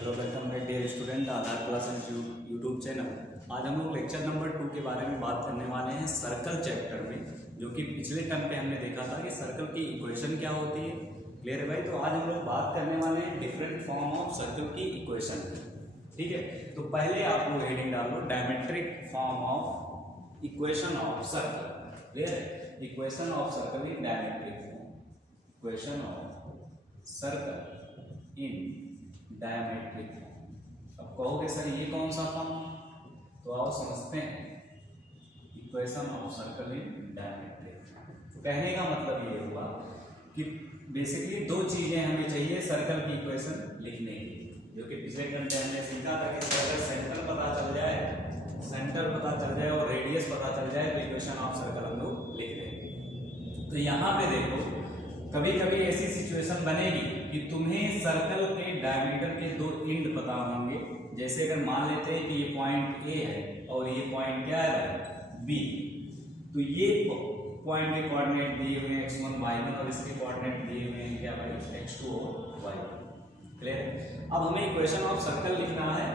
Hello, welcome back dear student Aadhaar classes YouTube channel. आज हम लोग लेक्चर नंबर 2 के बारे में बात करने वाले हैं सर्कल चैप्टर में, जो कि पिछले टर्म पे हमने देखा था कि सर्कल की इक्वेशन क्या होती है। क्लियर है भाई? तो आज हम लोग बात करने वाले हैं डिफरेंट फॉर्म ऑफ सर्कल की इक्वेशन। ठीक है, तो पहले आप लोग हेडिंग डालो diametric form of equation of circle. Clear है? Equation of circle in diametric form, equation of circle in diametric form. अब कहोगे सर ये कौन सा फॉर्म, तो आओ समझते हैं। Equation of circle in diametric, तो कहने का मतलब ये हुआ कि बेसिकली दो चीजें हमें चाहिए सर्कल की इक्वेशन लिखने के लिए, जो कि पिछले घंटे हमने सीखा था कि अगर सेंटर पता चल जाए और रेडियस पता चल जाए तो इक्वेशन ऑफ सर्कल हम लोग लिख देंगे। तो यहाँ पे देखो, कभी कभी ऐसी सिचुएशन बनेगी कि तुम्हें सर्कल के डायमीटर के दो एंड पता होंगे। जैसे अगर मान लेते हैं कि ये पॉइंट ए है और ये पॉइंट क्या है, बी, तो ये पॉइंट के कोऑर्डिनेट दिए हुए हैं x1 y1 और इसके कोऑर्डिनेट दिए हुए हैं क्या भाई, x2 और y1। क्लियर? अब हमें इक्वेशन ऑफ सर्कल लिखना है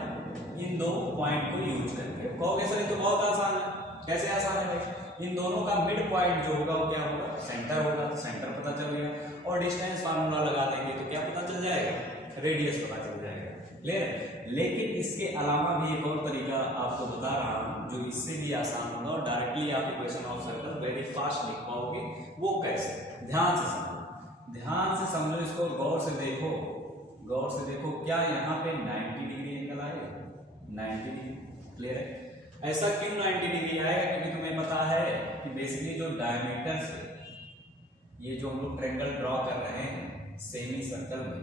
इन दो पॉइंट को यूज करके। कहोगे सर ये तो बहुत आसान है। कैसे आसान है भाई? इन दोनों का मिड पॉइंट जो होगा वो क्या होगा, सेंटर होगा। सेंटर पता चल गया और डिस्टेंस फार्मूला लगा देंगे तो क्या पता चल जाएगा, रेडियस पता चल जाएगा। क्लियर है? लेकिन इसके अलावा भी एक और तरीका आपको बता रहा हूं जो इससे भी आसान होगा और डायरेक्टली आप equation of circle very fast लिख पाओगे। वो कैसे? ध्यान से समझो, इसको गौर से देखो। क्या यहाँ पे 90 डिग्री एंगल आएगा? 90 डिग्री। क्लियर है? ऐसा क्यों 90 डिग्री आएगा? क्योंकि तुम्हें पता है कि बेसिकली जो डायमीटर से ये जो हम लोग ट्रायंगल ड्रॉ कर रहे हैं सेमी सर्कल में,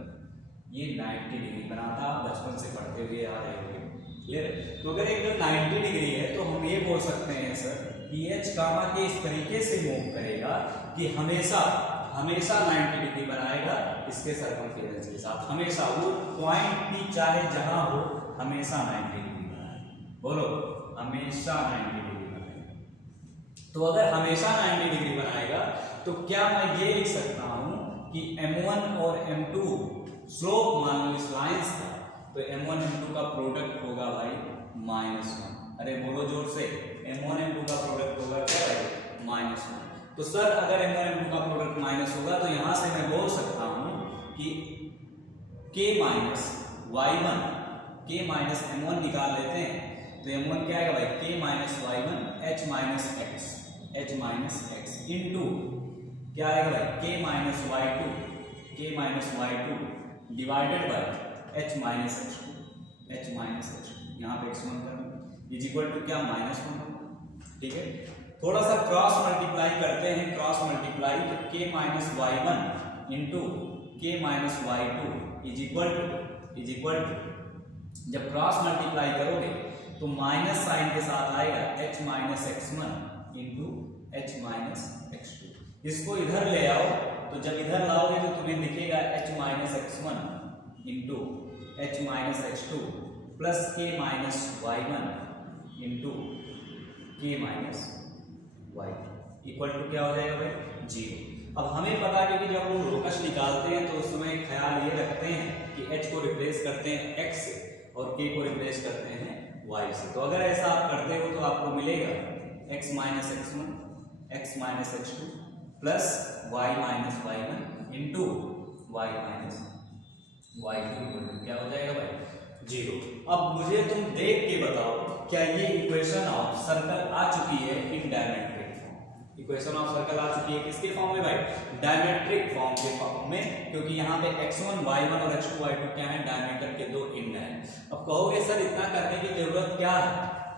ये 90 डिग्री बना था, बचपन से पढ़ते हुए आ रहे होंगे। क्लियर? तो अगर एंगल 90 डिग्री है तो हम ये बोल सकते हैं सर कि एच कामा के इस तरीके से मूव करेगा कि हमेशा 90 डिग्री बनाएगा इसके सर्कमफेरेंस के साथ। हमेशा वो पॉइंट भी चाहे जहां हो, हमेशा 90 डिग्री बनाएगा। बोलो, हमेशा 90 डिग्री बनाएगा। तो अगर हमेशा 90 डिग्री बनाएगा तो क्या मैं ये लिख सकता हूं कि m1 और m2 स्लोप मान लो इस लाइंस का, तो m1 m2 का प्रोडक्ट होगा भाई -1। अरे बोलो जोर से, m1 m2 का प्रोडक्ट होगा क्या भाई, -1। तो सर अगर m1 m2 का प्रोडक्ट माइनस होगा तो यहां से मैं बोल सकता हूं कि k minus y1, k minus m1 निकाल लेते हैं तो m1 क्या आएगा भाई, k minus y1 h minus x into क्या आएगा भाई, k minus y2 divided by h minus x2। यहाँ पे x1 कर इज इक्वल टू क्या, -1। ठीक है, थोड़ा सा क्रॉस मल्टीप्लाई करते हैं। तो k minus y1 into k minus y2 is equal to जब क्रॉस मल्टीप्लाई करोगे तो माइनस साइन के साथ आएगा h minus x1 into h minus x2। इसको इधर ले आओ, तो जब इधर लाओगे तो तुम्हें दिखेगा h minus x1 into h minus x2 plus k minus y1 into k minus y2 equal to क्या हो जाएगा भाई, 0। अब हमें पता है कि जब हम लोग लोकस निकालते हैं तो उस समय ख्याल ये रखते हैं कि h को रिप्लेस करते हैं x से और k को रिप्लेस करते हैं y से। तो अगर ऐसा आप करते हो तो आपको मिलेगा x minus x1 x minus x2 plus y minus y1 into y minus y2 equal to क्या हो जाएगा भाई, 0। अब मुझे तुम देख के बताओ, क्या ये इक्वेशन ऑफ सर्कल आ चुकी है in diametric form? Equation of circle आ चुकी है किसके फॉर्म में भाई, डायमेट्रिक फॉर्म के फॉर्म में, क्योंकि यहाँ पे x1 y1 और x2 y2 क्या है, डायमीटर के दो एंड हैं। अब कहोगे सर इतना करने की जरूरत क्या है,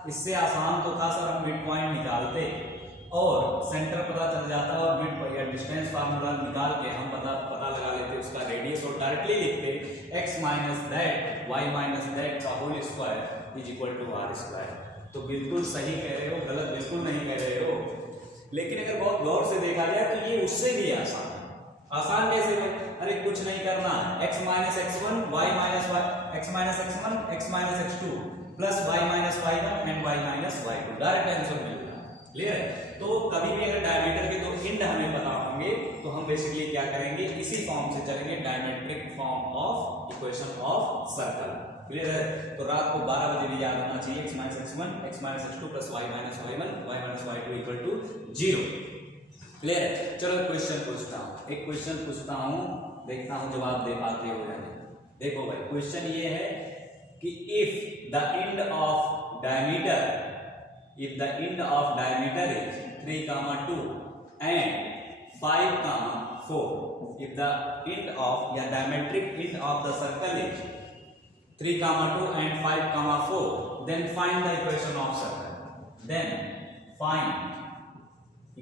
इससे आसान तो था सर हम मिड पॉइंट निकालते और सेंटर पता चल जाता और मिड या डिस्टेंस फार्मूला निकाल के हम पता लगा लेते उसका रेडियस और डायरेक्टली लिखते x minus that y minus that का whole square is equal to r square. तो बिल्कुल सही कह रहे हो, गलत बिल्कुल नहीं कह रहे हो। लेकिन अगर बहुत गौर से देखा जाए तो ये उससे भी आसान है। आसान कैसे है? अरे कुछ नहीं करना, x minus x1 y minus x minus x1 x minus x2 plus y minus y1 and y minus y2, direct answer मिलेगा। क्लियर है? तो कभी भी अगर डायमीटर के दो एंड हमें पता होंगे तो हम बेसिकली क्या करेंगे, इसी फॉर्म से चलेंगे, diametric form of equation of circle. Clear है? तो रात को 12 बजे भी याद होना चाहिए x minus x1 x minus x2 plus y minus y1 y minus y2 equal to 0। Clear है? चलो क्वेश्चन पूछता हूँ, एक क्वेश्चन पूछता हूँ, देखता हूँ जवाब दे पाते हो या नहीं। देखो भाई क्वेश्चन ये है कि if the end of diameter is 3, 2 and 5, 4 if the end of या diametric end of the circle is 3, 2 and 5, 4 then find the equation of circle, then find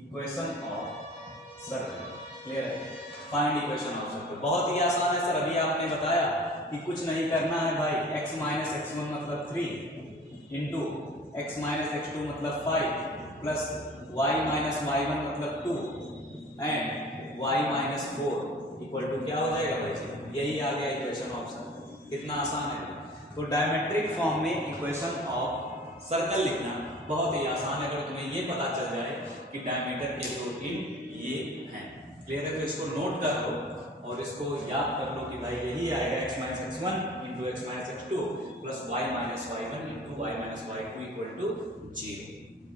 equation of circle। Clear है? Find equation of circle बहुत ही आसान है sir, अभी आपने बताया कि कुछ नहीं करना है भाई, x माइनस x1 मतलब 3 इंटू x माइनस x2 मतलब 5 प्लस y माइनस y1 मतलब 2 and y minus 4 equal to क्या हो जाएगा भाई? यही आ गया इक्वेशन ऑफ सर्कल। कितना आसान है। तो डायमेट्रिक फॉर्म में इक्वेशन ऑफ सर्कल लिखना बहुत ही आसान है, अगर तुम्हें ये पता चल जाए कि डायमीटर के जो एंड ये हैं। क्लियर है? तो इसको नोट कर लो और इसको याद कर लो कि भाई यही आएगा x minus x1 into x minus x2 plus y minus y1 into y minus y2 equal to 0।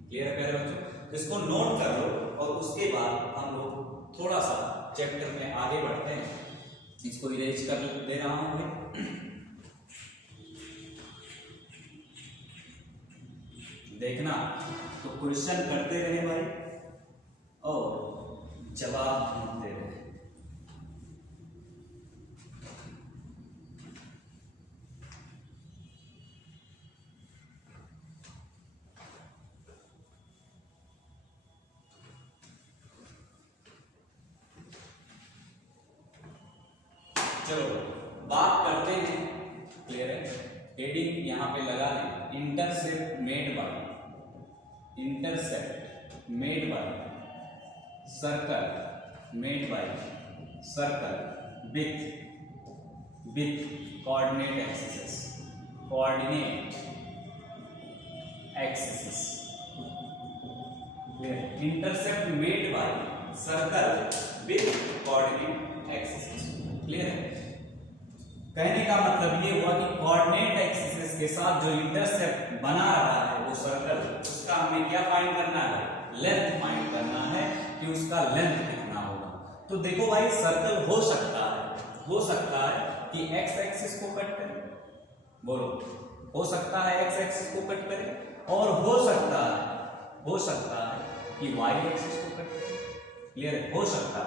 Clear है प्यारे बच्चों? इसको नोट कर लो और उसके बाद हम लोग थोड़ा सा चैप्टर में आगे बढ़ते हैं। इसको इरेज कर दे रहा हूं भाई, देखना तो क्वेश्चन करते रहे भाई और जवाब ढूंढते रहे। चलो बात करते हैं। क्लियर है? हेडिंग यहां पे लगा दें, intercept made by circle with coordinate axis. Intercept made by circle with coordinate axis. Clear है? कहने का मतलब ये हुआ कि कोऑर्डिनेट एक्सिस के साथ जो इंटरसेप्ट बना रहा है वो सर्कल, उसका हमें क्या फाइंड करना है? लेंथ फाइंड करना है कि उसका लेंथ कितना होगा। तो देखो भाई सर्कल हो सकता है कि एक्स एक्सिस को कट करे, बोलो, हो सकता है एक्स एक्सिस को कट करे, और हो सकता है कि वाई एक्सिस को कट करे। क्लियर है? हो सकता है।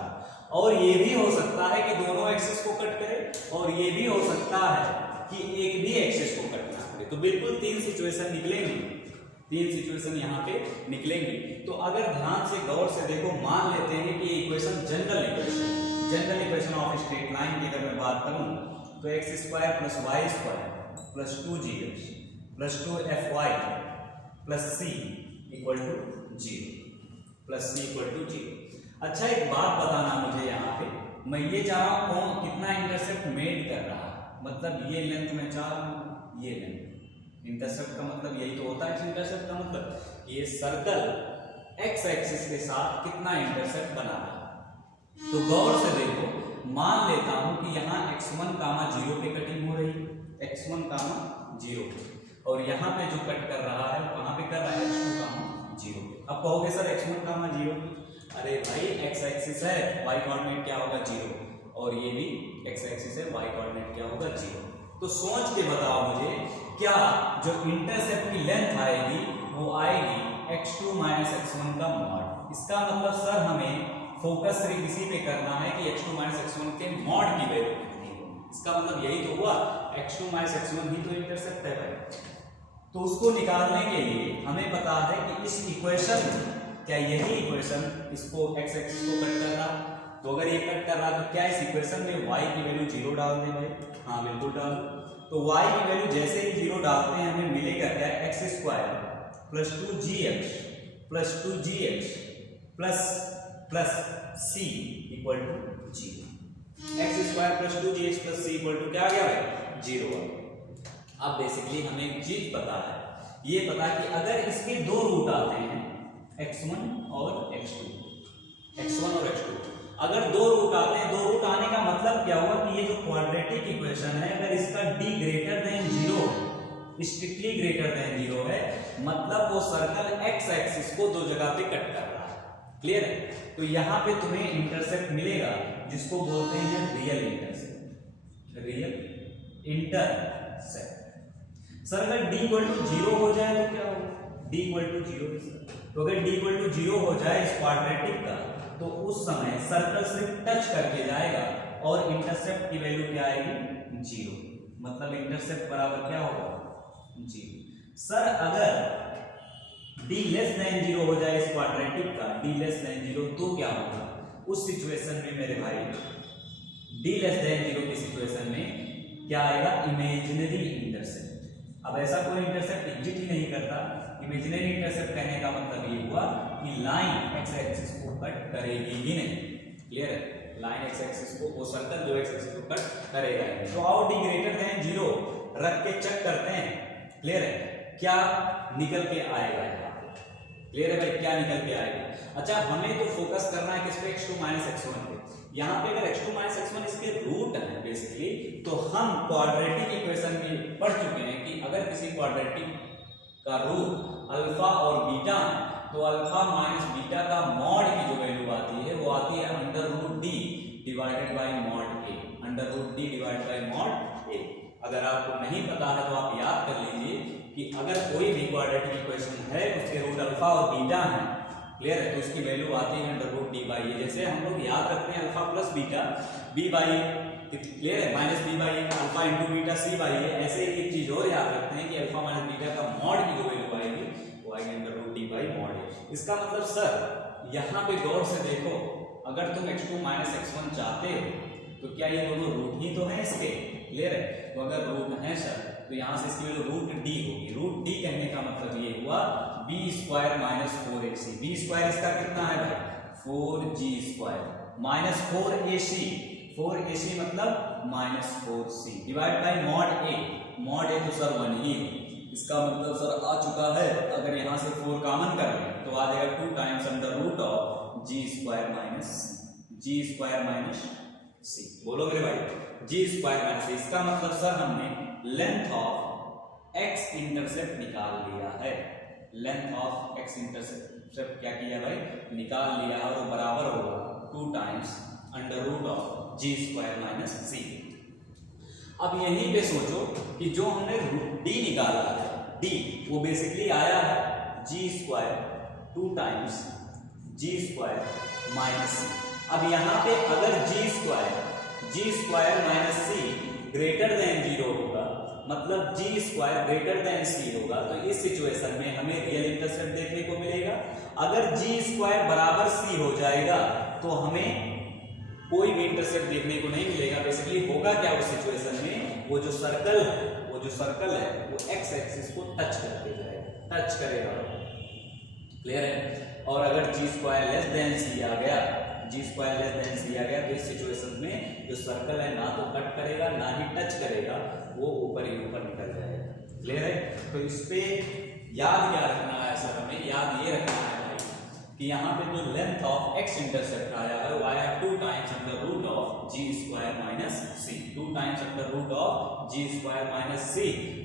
और ये भी हो सकता है कि दोनों एक्सिस को कट करे, और ये भी हो सकता है कि एक भी एक्सिस को कट ना करे। तो बिल्कुल 3 सिचुएशन यहाँ पे निकलेंगी। तो अगर ध्यान से गौर से देखो, मान लेते हैं कि equation general equation of straight line की अगर मैं बात करूं तो x² plus y² plus 2gx plus 2fy plus c equal to 0। अच्छा एक बात बताना मुझे यहाँ पे, मैं ये चाह रहा हूँ कौन कितना इंटरसेप्ट मेड कर रहा है, मतलब ये लेंथ में चाह रहा हूँ, ये लेंथ। इंटरसेप्ट का मतलब यही तो होता है। इंटरसेप्ट का मतलब ये सर्कल एक्स एक्सिस के साथ कितना इंटरसेप्ट बना रहा है। तो गौर से देखो, मान लेता हूं कि यहाँ x1, 0 पे कटिंग हो रही है, x1, 0, और यहाँ पे जो कट कर रहा है कहाँ पे कर रहा है? x2, 0। अब कहोगे सर x1, 0, अरे भाई x एक्सिस है, y कोऑर्डिनेट क्या होगा? 0, और ये भी x एक्सिस है, y कोऑर्डिनेट क्या होगा? 0। तो सोच के बताओ मुझे, क्या जो इंटरसेप्ट की लेंथ आएगी वो आएगी x2 माइनस x1 का मॉड। इसका मतलब सर हमें फोकस सिर्फ इसी पे करना है कि x2 माइनस x1 के मॉड की वैल्यू कितनी है। इसका मतलब यही तो हुआ, x2 माइनस x1 ही तो इंटरसेप्ट है भाई। तो उसको निकालने के लिए हमें पता है कि इस इक्वेशन, क्या यही इक्वेशन इसको x एक्सिस को कट कर रहा? तो अगर ये कट कर रहा तो क्या इस इक्वेशन में y की वैल्यू 0 डाल दे भाई? हाँ बिल्कुल डाल। तो y की वैल्यू जैसे ही 0 डालते हैं हमें मिलेगा क्या? x² plus 2gx plus 2gx plus c equal to 0। x² plus 2gx plus c equal to क्या आ गया भाई? 0 आ गया। अब बेसिकली हमें एक चीज पता है, ये पता है कि अगर इसके 2 रूट आते हैं x1 और x2, अगर 2 रूट आते हैं, 2 रूट आने का मतलब क्या हुआ कि ये जो क्वाड्रेटिक इक्वेशन है, अगर इसका d greater than 0 strictly greater than 0 है, मतलब वो सर्कल एक्स एक्सिस को दो जगह पे कट कर रहा है। क्लियर है? तो यहां पे तुम्हें इंटरसेप्ट मिलेगा जिसको बोलते हैं real intercept. Real intercept. Sir अगर d इक्वल टू 0 हो जाए तो क्या होगा? d equal to 0। तो अगर d इक्वल टू 0 हो जाए इस क्वाड्रेटिक का, तो उस समय सर्कल सिर्फ टच करके जाएगा और इंटरसेप्ट की वैल्यू क्या आएगी? 0। मतलब इंटरसेप्ट बराबर क्या होगा? 0। सर अगर d लेस देन 0 हो जाए इस क्वाड्रेटिक का, d लेस देन 0, तो क्या होगा? उस सिचुएशन में मेरे भाई d लेस देन 0 की सिचुएशन में क्या आएगा? Imaginary intercept. अब ऐसा कोई इंटरसेप्ट एग्जिस्ट ही नहीं करता। इमेजिनरी इंटरसेप्ट कहने का मतलब ये हुआ कि लाइन एक्स एक्सिस को कट करेगी ही नहीं। क्लियर है? लाइन एक्स एक्सिस को, वो सर्कल जो एक्स एक्सिस को कट करेगा ही। तो आओ d ग्रेटर देन 0 रख के चेक करते हैं। क्लियर है? क्या निकल के आएगा यहाँ? क्लियर है भाई? क्या निकल के आएगा? अच्छा, हमें तो फोकस करना है किस पे? x2 - x1 पे। यहाँ पे अगर x2 - x1 इसके रूट है बेसिकली, तो हम क्वाड्रेटिक इक्वेशन में पढ़ चुके हैं कि अगर किसी क्वाड्रेटिक का रूट अल्फा और बीटा है, तो अल्फा माइनस बीटा का मॉड की जो वैल्यू आती है वो आती है √d divided by mod a। √d divided by mod a। अगर आपको नहीं पता है तो आप याद कर लीजिए कि अगर कोई भी क्वाड्रेटिक इक्वेशन है उसके रूट अल्फा और बीटा है, क्लियर है, तो उसकी वैल्यू आती है √d बाई ए। जैसे हम लोग याद रखते हैं alpha plus beta b by a, clear है, minus b by a, alpha into beta c by a. ऐसे ही एक चीज और याद रखते हैं कि अल्फा माइनस बीटा का मॉड की जो वैल्यू आएगी वो आएगी √d बाई मॉड ए। इसका मतलब सर यहाँ पे गौर से देखो, अगर तुम x2 - x1 चाहते हो तो क्या ये दोनों रूट ही तो हैं इसके? क्लियर है? तो अगर रूट है सर, तो यहाँ से इसकी वैल्यू √d होगी। √d कहने का मतलब ये हुआ b² - 4ac। b² इसका कितना है भाई? 4g² - 4ac। 4ac मतलब -4c divide by mod a। Mod a तो सर 1 ही है। इसका मतलब सर आ चुका है, अगर यहाँ से 4 कॉमन कर लें तो आ जाएगा 2 टाइम्स g² - c। बोलो मेरे भाई, g² - c। इसका मतलब सर हमने लेंथ ऑफ x इंटरसेप्ट निकाल लिया है। लेंथ ऑफ x इंटरसेप्ट क्या किया भाई? निकाल लिया, और वो बराबर होगा 2 टाइम्स g² - c। अब यहीं पे सोचो कि जो हमने d निकाला है, d वो बेसिकली आया है g², 2 टाइम्स g² - c। अब यहाँ पे अगर g² - c ग्रेटर देन 0 होगा, मतलब g² ग्रेटर देन c होगा, तो इस सिचुएशन में हमें रियल इंटरसेप्ट देखने को मिलेगा। अगर g² बराबर c हो जाएगा तो हमें कोई भी इंटरसेप्ट देखने को नहीं मिलेगा। बेसिकली होगा क्या उस सिचुएशन में? वो जो सर्कल है वो एक्स एक्सिस को टच करके जाएगा, टच करेगा। क्लियर है? और अगर g² लेस देन c आ गया, g² लेस देन c आ गया, तो इस सिचुएशन में जो सर्कल है ना तो कट करेगा ना ही टच करेगा, वो ऊपर ही ऊपर निकल जाएगा। क्लियर है? तो इस पे याद क्या रखना है सर? हमें याद ये रखना है कि यहाँ पे जो लेंथ ऑफ x इंटरसेप्ट आया है वो आया 2 times g² - c। 2 times g² - c।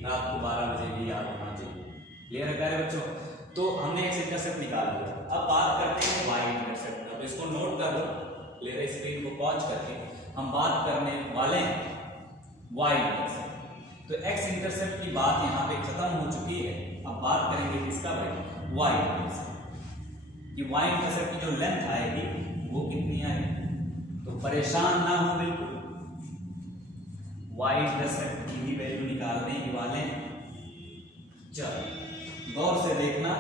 रात को 12 बजे भी याद होना चाहिए। क्लियर है प्यारे बच्चों? तो हमने x इंटरसेप्ट निकाल लिया। अब बात करते हैं y इंटरसेप्ट का, तो इसको नोट कर लो। क्लियर है? स्क्रीन को पॉज करके हम बात करने वाले हैं y इंटरसेप्ट। तो x इंटरसेप्ट की बात यहाँ पे खत्म हो चुकी है। अब बात करेंगे किसका भाई? y इंटरसेप्ट कि y इंटरसेप्ट की जो लेंथ आएगी वो कितनी आएगी। तो परेशान ना हो बिल्कुल, y इंटरसेप्ट की ही वैल्यू निकालने ही वाले हैं। चलो गौर से देखना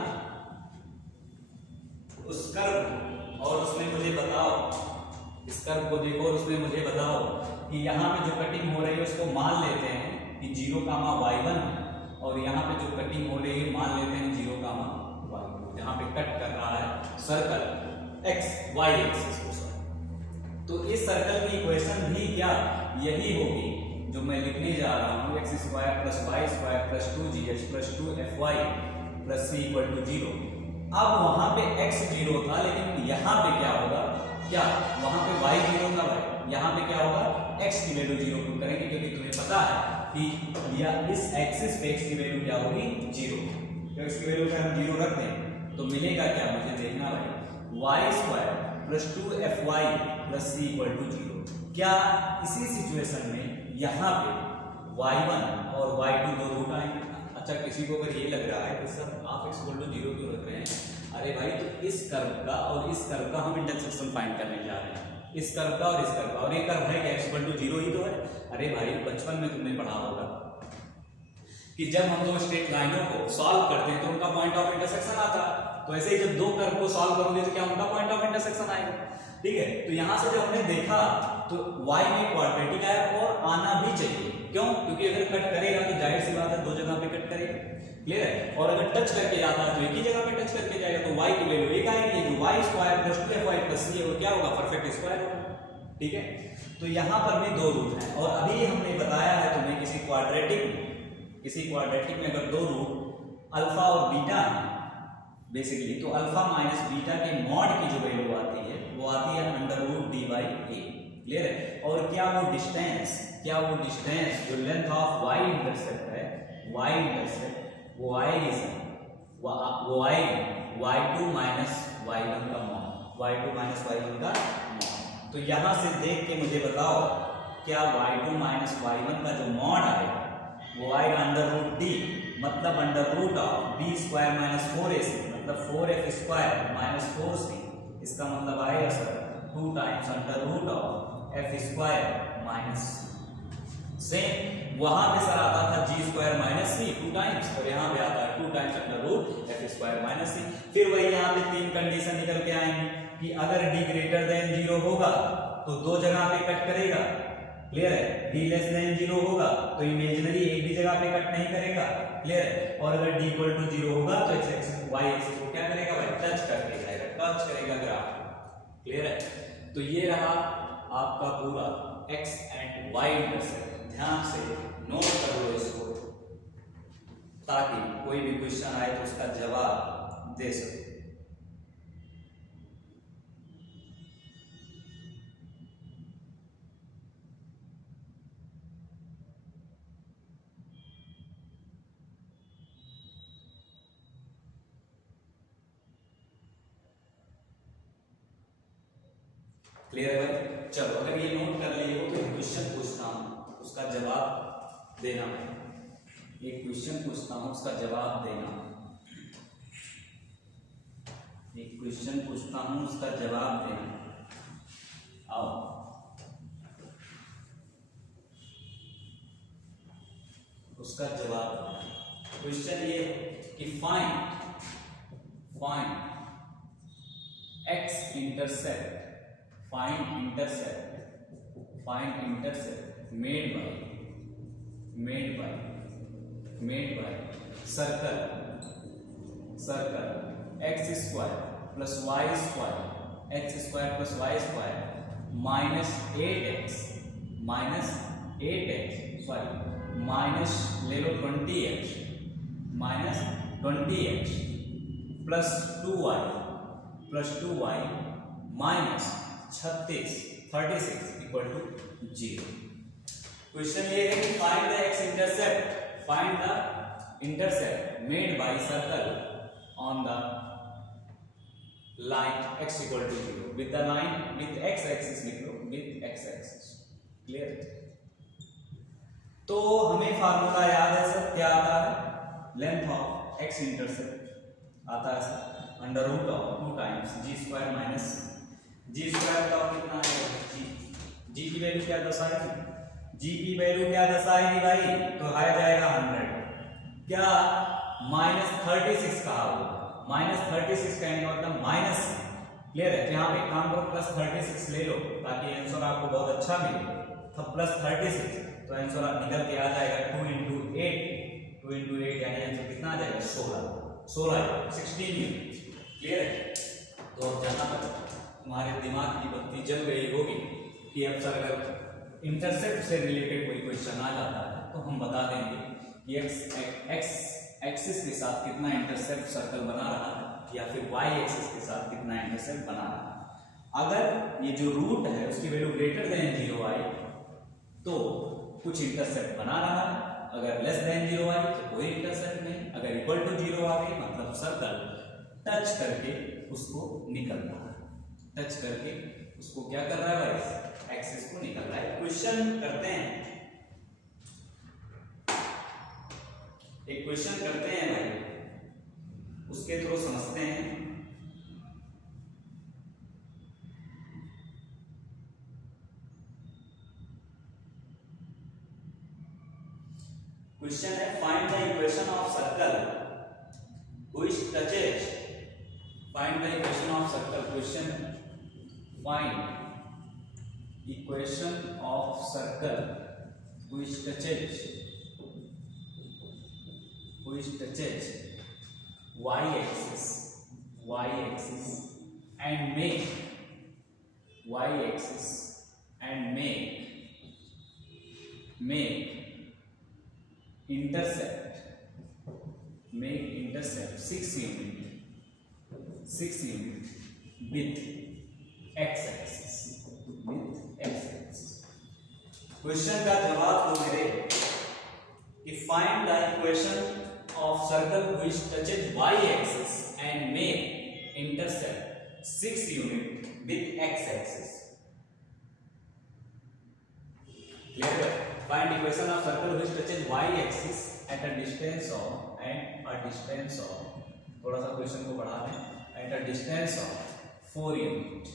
उस कर्व और उसमें मुझे बताओ, इस कर्व को देखो और उसमें मुझे बताओ कि यहाँ पे जो कटिंग हो रही है उसको मान लेते हैं कि 0, y1 है, और यहाँ पे जो कटिंग हो रही है मान लेते हैं 0, y2। यहाँ पे कट कर रहा है सर्कल y एक्सिस को सर। तो इस सर्कल की इक्वेशन भी क्या यही होगी जो मैं लिखने जा रहा हूँ, x² + y² + 2gh + 2fy + c = 0। अब वहां पे x 0 था, लेकिन यहाँ पे क्या होगा? क्या वहां पे y 0 था भाई, यहाँ पे क्या होगा? x की वैल्यू 0 पुट करेंगे, क्योंकि तुम्हें पता है कि कि या इस एक्सिस पे x की वैल्यू क्या होगी 0, तो x की वैल्यू अगर हम 0 रख दें तो मिलेगा क्या, मुझे देखना भाई, y square plus 2fy plus c equal to 0। क्या इसी सिचुएशन में यहाँ पे y1 और y2 दो रूट आएंगे? अच्छा, किसी को अगर ये लग रहा है कि सर आप x इक्वल टू 0 क्यों रख रहे हैं, अरे भाई तो इस कर्व का और इस कर्व का हम इंटरसेक्शन फाइंड करने जा रहे हैं, इस कर्व का और इस कर्व का, और ये कर्व है x इक्वल टू 0 ही तो है। अरे भाई बचपन में तुमने पढ़ा होगा कि जब हम दो स्ट्रेट लाइनों को सॉल्व करते हैं तो उनका पॉइंट ऑफ इंटरसेक्शन आता है, तो ऐसे ही जब दो कर्व को सॉल्व करोगे तो क्या उनका पॉइंट ऑफ इंटरसेक्शन आएगा। ठीक है, तो यहां से जब हमने देखा तो y में क्वाड्रेटिक आया और आना भी चाहिए, क्यों, क्योंकि अगर कट करेगा तो जाहिर सी बात है दो जगह पे कट करेगा, क्लियर है, और अगर टच करके जाता है तो एक ही जगह पे टच करके जाएगा, तो y की वैल्यू एक आएगी, जो y square plus 2fy plus c है वो क्या होगा, परफेक्ट स्क्वायर होगा। ठीक है, तो यहां पर भी दो रूट हैं, और अभी हमने बताया है तुम्हें किसी क्वाड्रेटिक में अगर दो रूट अल्फा और बीटा है बेसिकली, तो अल्फा माइनस बीटा के मॉड की जो वैल्यू आती है वो आती है under root d by a, clear है। और क्या वो डिस्टेंस जो लेंथ ऑफ y इंटरसेप्ट है, y इंटरसेप्ट वो आएगी सर, वो आएगी y2 माइनस y1 का मॉड, y2 माइनस y1 का मॉड। तो यहां से देख के मुझे बताओ क्या y2 माइनस y1 का जो मॉड आएगा वो आएगा अंडर रूट डी, मतलब under root of b square minus 4ac, मतलब 4f स्क्वायर माइनस 4c, इसका मतलब आएगा sir 2 times under root of f square minus, same वहां पे सर आता था g square minus c 2 times, और यहाँ पे आता है 2 times under root f square minus c। फिर वही यहाँ पे तीन कंडीशन निकल के आएंगे कि अगर d ग्रेटर देन 0 होगा तो दो जगह पे कट करेगा, क्लियर है, d लेस देन 0 होगा तो इमेजिनरी एक भी जगह पे कट नहीं करेगा, क्लियर है, और अगर d इक्वल टू 0 होगा तो x एक्सिस y एक्सिस को क्या करेगा भाई, टच करके जाएगा, टच करेगा ग्राफ, क्लियर है। तो ये रहा आपका पूरा x एंड y इंटरसेप्ट, ध्यान से नोट कर लो इसको ताकि कोई भी क्वेश्चन आए तो उसका जवाब दे सको। क्लियर है भाई, चलो अगर ये नोट कर लिए हो तो एक क्वेश्चन पूछता हूं उसका जवाब देना, एक क्वेश्चन पूछता हूं उसका जवाब देना, एक क्वेश्चन पूछता हूं उसका जवाब देना। आओ उसका जवाब, क्वेश्चन ये कि find x intercept, find intercept made by circle x square plus y square, x square plus y square minus 8x minus ले लो 20x plus 2y minus 36 equal to 0। Question ये है कि find the x intercept made by circle on the line x equal to 0 with the line with x axis, लिख लो with x axis, clear. तो हमें formula याद है sir, क्या आता है, लेंथ ऑफ x इंटरसेप्ट आता है sir under root of 2 times g square minus g square का कितना है, जी की वैल्यू क्या दर्शाएगी, जी की वैल्यू क्या दर्शाएगी भाई, तो आ जाएगा 100, क्या -36 कहा होगा, -36 कहने का मतलब माइनस, क्लियर है। तो यहाँ पे काम करो +36 ले लो ताकि आंसर आपको बहुत अच्छा मिले, तो +36 तो आंसर निकल के आ जाएगा 2 into 8 यानी आंसर कितना आ जाएगा 16 यूनिट, क्लियर है। तो जहां तक तुम्हारे दिमाग की बत्ती जल गई होगी कि अब सर अगर इंटरसेप्ट से रिलेटेड कोई क्वेश्चन आ जाता है तो हम बता देंगे कि x एक्सिस के साथ कितना इंटरसेप्ट सर्कल बना रहा है या फिर y एक्सिस के साथ कितना इंटरसेप्ट बना रहा है। अगर ये जो रूट है उसकी वैल्यू ग्रेटर देन 0 आई तो कुछ इंटरसेप्ट बना रहा है, अगर लेस देन 0 आई तो कोई इंटरसेप्ट नहीं, अगर इक्वल टू 0 आ गई मतलब सर्कल टच करके उसको निकल रहा है, टच करके उसको क्या कर रहा है भाई, एक्सिस को निकल रहा है। क्वेश्चन करते हैं, एक क्वेश्चन करते हैं भाई, उसके थ्रू समझते हैं। क्वेश्चन है find the equation of circle which touches, find the equation of circle, question find equation of circle which touches y axis and make y axis and make intercept 6 unit with x axis, question का जवाब दो मेरे कि find the equation of circle which touches y axis and make intercept 6 unit with x axis. Clear? Find equation of circle which touches y axis at a distance of थोड़ा सा question को बढ़ा दें, at a distance of 4 unit.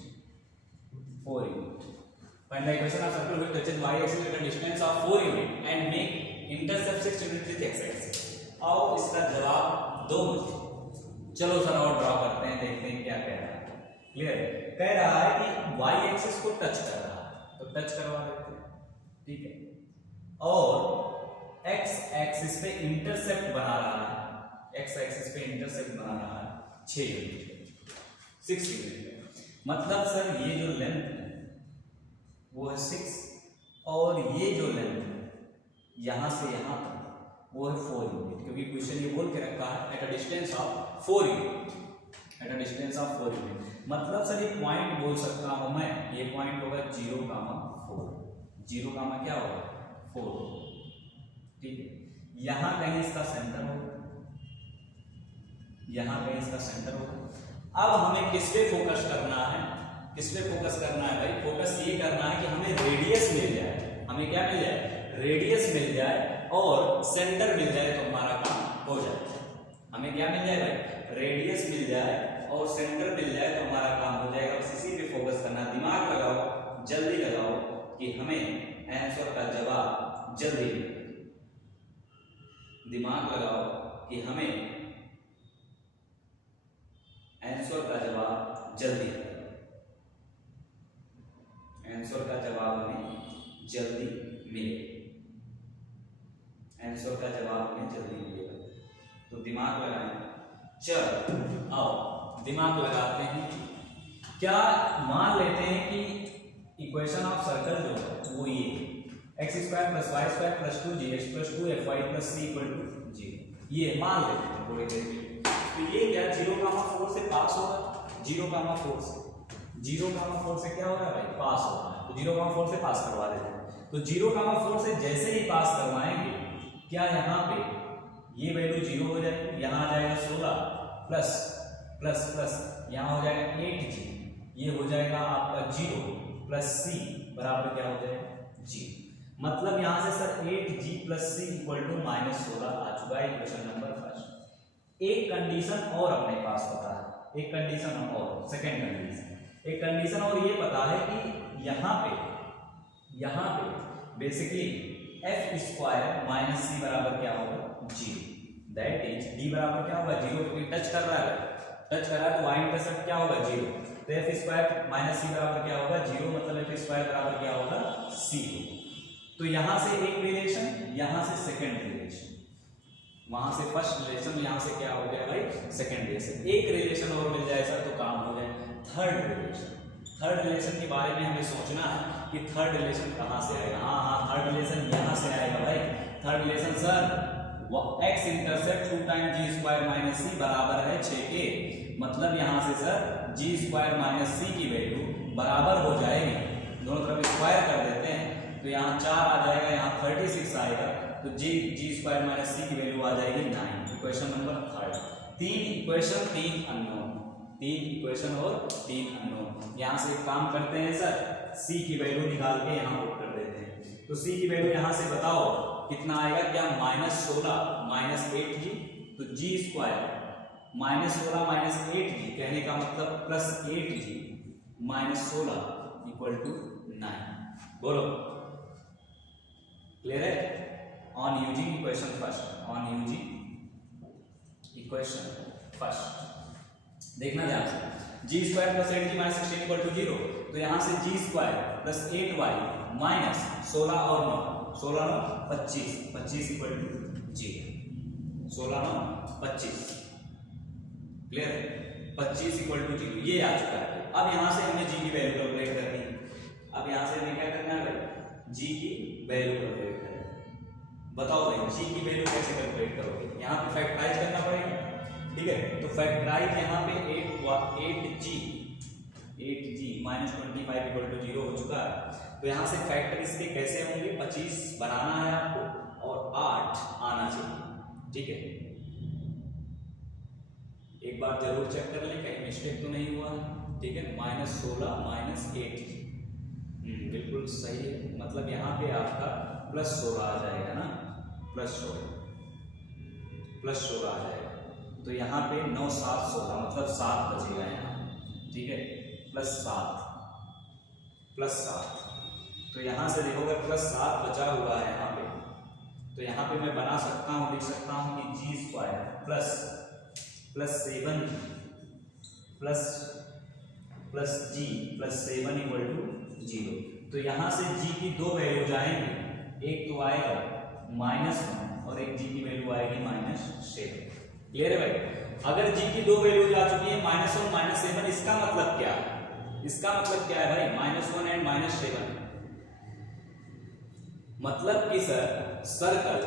Find the equation of circle which touches y axis at a distance of 4 unit and make intercept 6 unit with x axis. आओ इसका जवाब दो मुझे। चलो सर और ड्रॉ करते हैं, देखते हैं क्या कह रहा है। क्लियर? कह रहा है कि y एक्सिस को टच कर रहा है, तो टच करवा देते हैं, ठीक है, और x एक्सिस पे इंटरसेप्ट बना रहा है, 6 यूनिट, 6 यूनिट, मतलब सर ये जो लेंथ है वो है 6 और ये जो लेंथ है यहां से यहां तक वो है 4 यूनिट, क्योंकि क्वेश्चन ये बोल के रखा है at a distance of 4 unit, मतलब सर ये पॉइंट बोल सकता हूं मैं, ये पॉइंट होगा 0, 4, 0, क्या होगा 4, ठीक है, यहां कहीं इसका सेंटर होगा, अब हमें किस पे फोकस करना है, भाई फोकस ये करना है कि हमें रेडियस मिल जाए, हमें क्या मिल जाए, रेडियस मिल जाए और सेंटर मिल जाए तो हमारा काम हो जाए। हमें क्या मिल जाए भाई, रेडियस मिल जाए और सेंटर मिल जाए तो हमारा काम हो जाएगा। बस इसी पे फोकस करना, दिमाग लगाओ, जल्दी लगाओ कि हमें आंसर का जवाब जल्दी मिले, दिमाग लगाओ कि हमें आंसर का जवाब जल्दी मिले, आंसर का जवाब हमें जल्दी मिलेगा, तो दिमाग लगाएं। चल आओ दिमाग लगाते हैं, क्या मान लेते हैं कि इक्वेशन ऑफ सर्कल जो है वो ये x² + y² + 2gx + 2fy + c = 0, ये मान लेते हैं थोड़ी देर के लिए। तो ये क्या 0,4 से पास होगा, 0,4 से क्या हो रहा है भाई, पास हो रहा है, तो 0,4 से पास करवा देते हैं। तो 0,4 से जैसे ही पास करवाएंगे, क्या यहाँ पे ये वैल्यू 0 हो जाएगी, यहाँ आ जाएगा 16 प्लस प्लस प्लस, यहाँ हो जाएगा 8g, ये हो जाएगा आपका 0 + c बराबर क्या हो जाएगा 0, मतलब यहाँ से सर 8g + c = -16 आ चुका है इक्वेशन नंबर फर्स्ट। एक कंडीशन और अपने पास पता है, एक कंडीशन और, सेकंड कंडीशन, एक कंडीशन और ये पता है कि यहाँ पे बेसिकली f² - c बराबर क्या होगा 0, दैट इज d बराबर क्या होगा 0, क्योंकि टच कर रहा है तो y इंटरसेप्ट क्या होगा 0, तो f² - c बराबर क्या होगा 0, मतलब f² बराबर क्या होगा c। तो यहां से एक रिलेशन, यहां से सेकंड रिलेशन, वहां से फर्स्ट रिलेशन, यहां से क्या हो गया भाई सेकंड रिलेशन, एक रिलेशन और मिल जाए सर तो काम हो जाए। थर्ड रिलेशन के बारे में हमें सोचना है कि थर्ड रिलेशन कहां से आएगा। हाँ थर्ड रिलेशन यहां से आएगा भाई। Third relation sir x intercept 2 × g² - c बराबर है 6 के, मतलब यहां से सर g² - c की वैल्यू बराबर हो जाएगी, दोनों तरफ स्क्वायर कर देते हैं तो यहाँ 4 आ जाएगा, यहाँ 36 आएगा, तो जी स्क्वायर माइनस सी की वैल्यू आ जाएगी 9। Equation number 3। 3 equation 3 unknown, 3 equation और 3 अननोन। यहाँ से एक काम करते हैं सर, सी की वैल्यू निकाल के यहाँ पुट कर देते हैं। तो सी की वैल्यू यहाँ से बताओ कितना आएगा, क्या -16 माइनस 8g, तो जी स्क्वायर -16 माइनस 8g कहने का मतलब +8g माइनस 16 इक्वल टू 9। बोलो क्लियर है? On using equation first, on using equation first देखना ध्यान से। G square plus 8g minus 16 equal to 0, तो यहाँ से g square plus 8y minus 16 और 9, 16 9 25, 25 इक्वल टू 0, 16 9 25, क्लियर है? 25 इक्वल टू 0 ये आ चुका है। अब यहाँ से हमने जी की वैल्यू कैलकुलेट कर दी। अब यहाँ से हमें क्या करना है भाई, जी की वैल्यू कैलकुलेट करना है। बताओ भाई जी की वैल्यू कैसे कैलकुलेट करोगे? यहाँ पे फैक्टराइज करना पड़ेगा, ठीक है? तो फैक्टराइज यहाँ पे 8g माइनस 25 इक्वल टू 0 हो चुका है। तो यहाँ से फैक्टर इसके कैसे होंगे, 25 बनाना है आपको और 8 आना चाहिए, ठीक है? एक बार जरूर चेक कर ले कहीं मिस्टेक तो नहीं हुआ है, ठीक है? -16 माइनस 8g बिल्कुल सही है, मतलब यहाँ पे आपका +16 आ जाएगा ना, +16 आ जाएगा। तो यहाँ पे 9 7 16 मतलब 7 बचेगा यहाँ, ठीक है? +7 तो यहाँ से देखोगे +7 बचा हुआ है यहाँ पे। तो यहाँ पे मैं बना सकता हूँ, लिख सकता हूँ कि g square plus 7 plus g plus 7 equal to 0। तो यहाँ से जी की दो वैल्यू जाएंगे, एक तो आएगा -1 और एक जी की वैल्यू आएगी -7। क्लियर है भाई? अगर जी की दो वैल्यू जा चुकी है -1 -7, इसका मतलब क्या है? इसका मतलब क्या है भाई, -1 एंड -7, मतलब कि सर सर्कल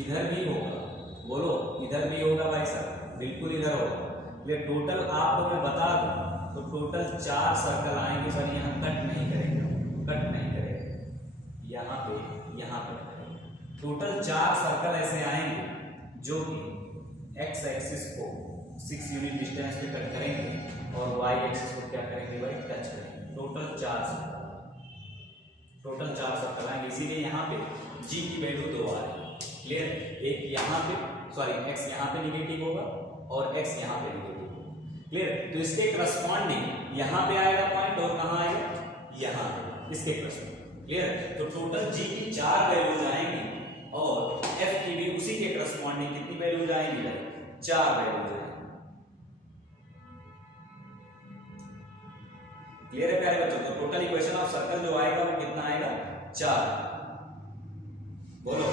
इधर भी होगा। बोलो इधर भी होगा भाई सर, बिल्कुल इधर होगा। ये टोटल आपको मैं बता दूं तो टोटल 4 सर्कल आएंगे सर, यहाँ कट नहीं करेगा, यहाँ पे टोटल 4 सर्कल ऐसे आएंगे जो कि एक्स एक्सिस को 6 यूनिट डिस्टेंस पे कट करेंगे और वाई एक्सिस को क्या करेंगे भाई, टच करेंगे। टोटल 4 सर्कल आएंगे, इसीलिए यहाँ पे जी की वैल्यू 2 आ रही है। क्लियर? एक यहाँ पे सॉरी एक्स यहाँ पे निगेटिव होगा और एक्स यहाँ पे निगेटिव होगा। क्लियर? तो इसके करस्पॉन्डिंग यहाँ पे आएगा पॉइंट और कहाँ आएगा, यहाँ इसके करस्पॉन्डिंग। क्लियर? तो टोटल जी की 4 वैल्यूज आएंगी और एफ की भी उसी के करस्पॉन्डिंग कितनी वैल्यूज आएंगी भाई, 4 वैल्यूज आएंगी। क्लियर है प्यारे बच्चों? तो टोटल इक्वेशन ऑफ सर्कल जो आएगा वो कितना आएगा, 4। बोलो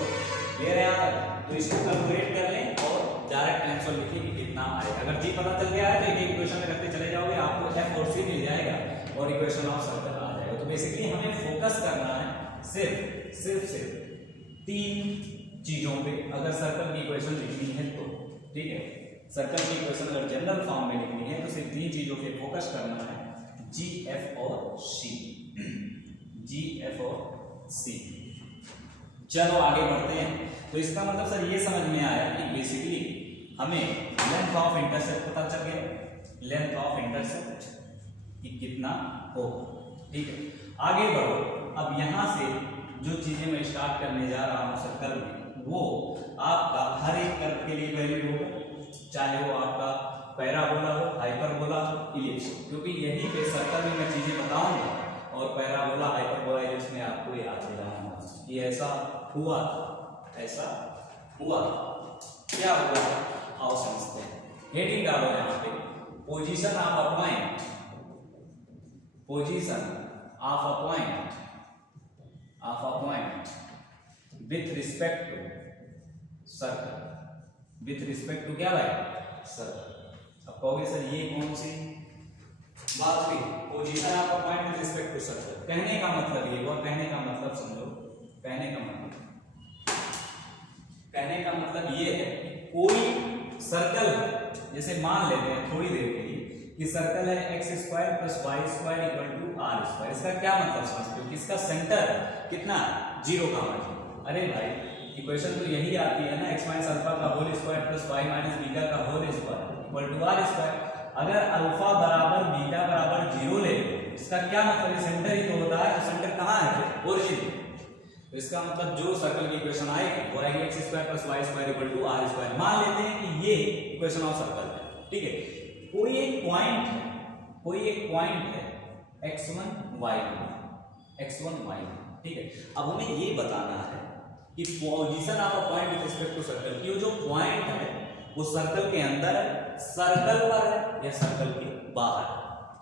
क्लियर है यहाँ तक? तो इसको कैलकुलेट कर लें और डायरेक्ट आंसर लिखिए कि कितना आएगा। अगर जी पता चल गया है तो एक इक्वेशन में करते चले जाओगे, आपको एफ और सी मिल जाएगा और इक्वेशन ऑफ सर्कल आ जाएगा। तो बेसिकली हमें फोकस करना है सिर्फ 3 चीजों पे अगर सर्कल की इक्वेशन लिखनी है तो, ठीक है? सर्कल की इक्वेशन अगर जनरल फॉर्म में लिखनी है तो सिर्फ 3 चीजों पे फोकस करना है, जी एफ और सी। चलो आगे बढ़ते हैं। तो इसका मतलब सर ये समझ में आया कि बेसिकली हमें लेंथ ऑफ इंटरसेप्ट पता चल गया, लेंथ ऑफ इंटरसेप्ट कि कितना होगा, ठीक है? आगे बढ़ो। अब यहां से जो चीजें मैं स्टार्ट करने जा रहा हूं सर्कल में, वो आपका हर एक कर्व के लिए वैलिड होगा, चाहे वो आपका पैराबोला हो, हाइपरबोला हो, इलिप्स, क्योंकि यही पे सर्कल में मैं चीजें बताऊंगा और पैराबोला, हाइपरबोला, इलिप्स में आपको याद दिलाऊंगा कि ऐसा हुआ, क्या हुआ, आओ समझते हैं। हेडिंग डालो यहाँ पे, position of a point, with respect to circle, with respect to क्या भाई, सर्कल। अब कहोगे सर ये कौन सी बात हुई, position of a point with respect to circle. कहने का मतलब ये हुआ, कहने का मतलब समझो, कहने का मतलब ये है कि कोई सर्कल है, जैसे मान लेते हैं थोड़ी देर के लिए कि सर्कल है x² + y² = आर स्क्वायर। इसका क्या मतलब समझते हो कि इसका सेंटर कितना 0, अरे भाई इक्वेशन तो यही आती है ना, x माइनस अल्फा का whole square plus y minus beta का whole square equal to are square. अगर अल्फा बराबर बीटा बराबर 0 ले इसका क्या मतलब, सेंटर ही तो होता है, तो सेंटर कहाँ है फिर, ओरिजिन। तो इसका मतलब जो सर्कल की इक्वेशन आएगी वो आएगी x square plus y square equal to are square. मान लेते हैं कि ये इक्वेशन ऑफ सर्कल है, ठीक है। कोई एक पॉइंट है x1 y1, ठीक है। अब हमें ये बताना है कि position of a point with respect to circle की, जो पॉइंट है वो सर्कल के अंदर है, सर्कल पर है या सर्कल के बाहर,